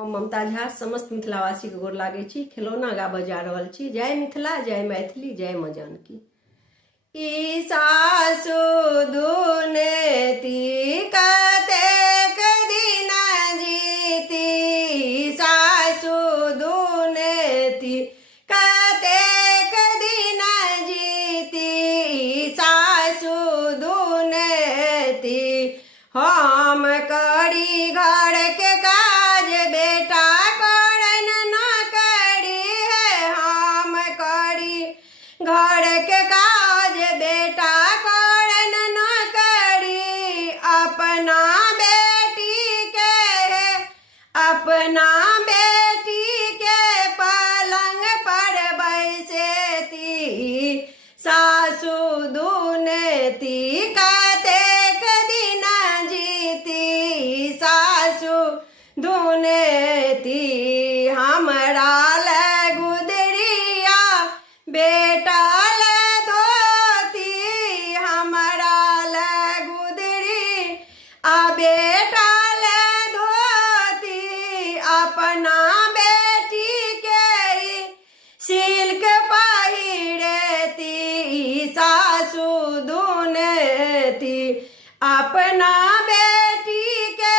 हम ममता झा समस्त मिथिलावासी के गोर लागे छी। खिलौना गाबऽ जा रहल छी। जय मिथिला, जय मैथिली, जय माँ जानकी। ई सासु दुनेती कतेक दिन जीती, सासु दुनेती कतेक दिन जीती, सासु दुनेती हम करी घर के काज, बेटा करन न करी है। हम करी घर के काज, बेटा करन न करी, अपना बेटी के, अपना बेटी के पलंग पर बैसेती, सासु दुनेती कतेक दिन जीती, सासु दुनेती हमरा ले गुदरिया, बेटा ले धोती, हमरा ले गुदरी आ बेटा ले धोती, अपना बेटी के सिल्क पहिरेती, सासु दुनेती अपना बेटी के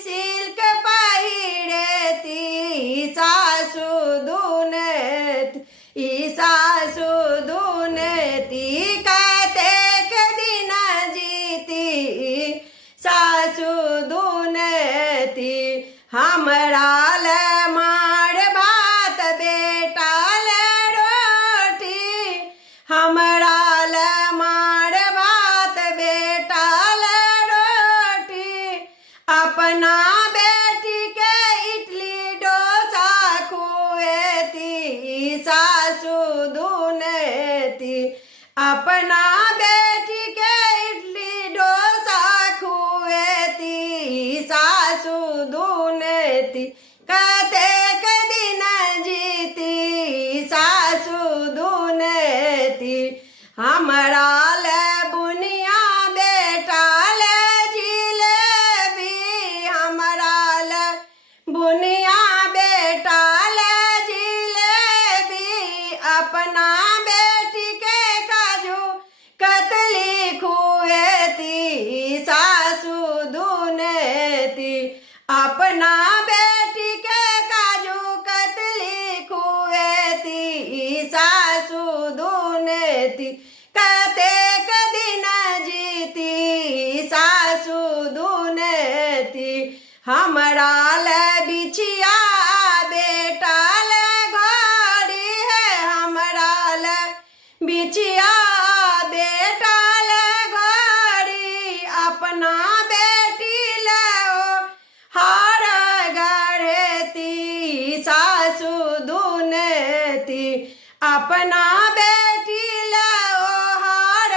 सिल्क पहिरेती, सासु दुनेती, सासु दुनेती कतेक दिन जीती, सासु दुनेती हमरा ले मार भात, बेटा ले रोटी, हमरा ले मार भात, बेटा ले रोटी, अपना बेटी के इडली डोसा खुएती, सासु दुनेती अपना बेटी के इडली डोसा खुएती, सासु दुनेती कतेक दिन जीती, सासु दुनेती हमरा ले बुनिया, बेटा ले जिलेबी, हमरा ले बुनिया, बेटा ले जिलेबी, अपना बेटी के काजू कतली खुएती, सासु दुनेती अपना बेटी के काजू कतली खुएती, सासु दुनेती कतेक दिन जीती, सासु दुनेती हमरा ले बिछिया, बेटा ले घड़ी है, हमरा ले बिछिया, बेटा ले घड़ी, अपना बेटी ले ओ हार गढ़ेती, सासु दुनेती अपना बेटी ले ओ हार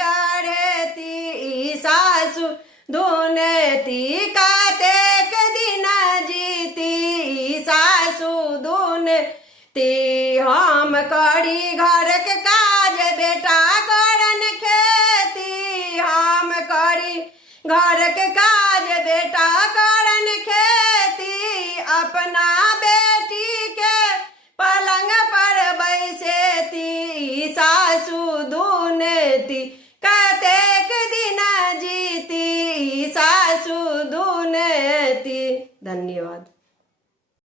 गढ़ेती, सासु दुनेती कतेक दिन जीती, सासु दुनेती हम करी घर के काज, बेटा कर